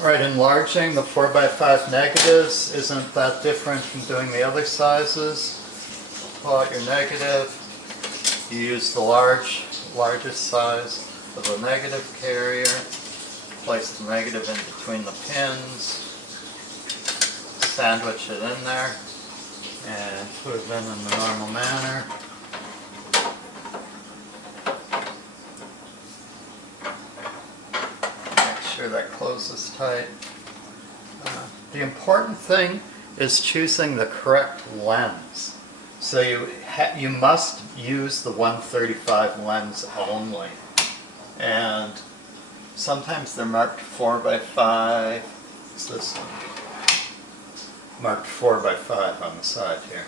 Alright, enlarging the 4x5 negatives isn't that different from doing the other sizes. Pull out your negative. You use the largest size of the negative carrier. Place the negative in between the pins. Sandwich it in there and put it in the normal manner. That closes tight. The important thing is choosing the correct lens. So you must use the 135 lens only. And sometimes they're marked 4x5. What's this one? Marked 4x5 on the side here.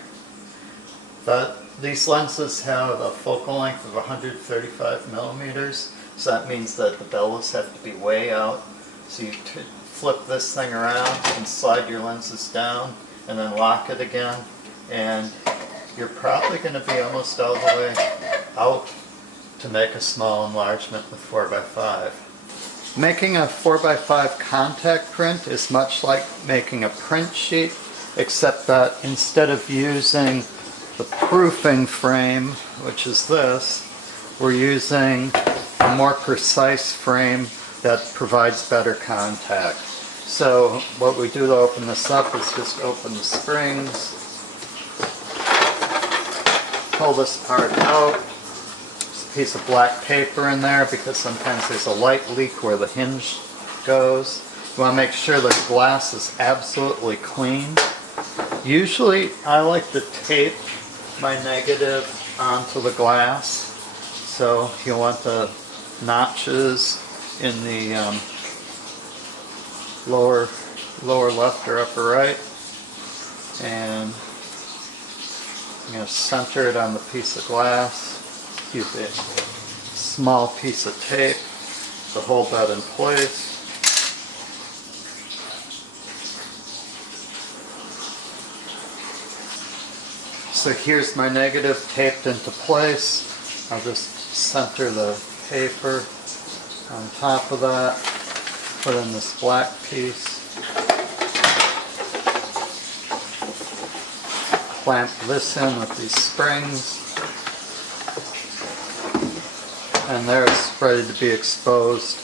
These lenses have a focal length of 135 millimeters. So that means that the bellows have to be way out. So you flip this thing around and slide your lenses down and then lock it again. And you're probably going to be almost all the way out to make a small enlargement with 4x5. Making a 4x5 contact print is much like making a print sheet, except that instead of using the proofing frame, which is this, we're using a more precise frame that provides better contact. So what we do to open this up is just open the springs, pull this part out. There's a piece of black paper in there because sometimes there's a light leak where the hinge goes. You want to make sure the glass is absolutely clean. Usually I like to tape my negative onto the glass. So you want the notches in the lower left or upper right, and I'm going to center it on the piece of glass. Use a small piece of tape to hold that in place. So here's my negative taped into place. I'll just center the paper on top of that, put in this black piece, clamp this in with these springs, and there it's ready to be exposed,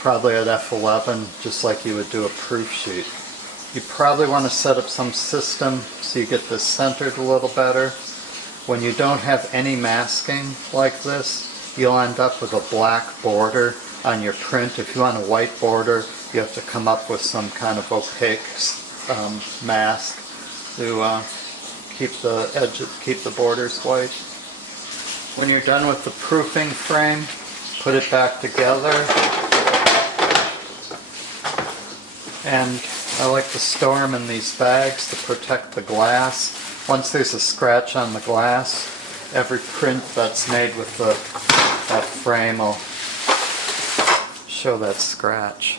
probably at f11, just like you would do a proof sheet. You probably want to set up some system so you get this centered a little better. When you don't have any masking like this, you'll end up with a black border on your print. If you want a white border, you have to come up with some kind of opaque mask to keep the borders white. When you're done with the proofing frame, put it back together. And I like to store them in these bags to protect the glass. Once there's a scratch on the glass, every print that's made with that frame will show that scratch.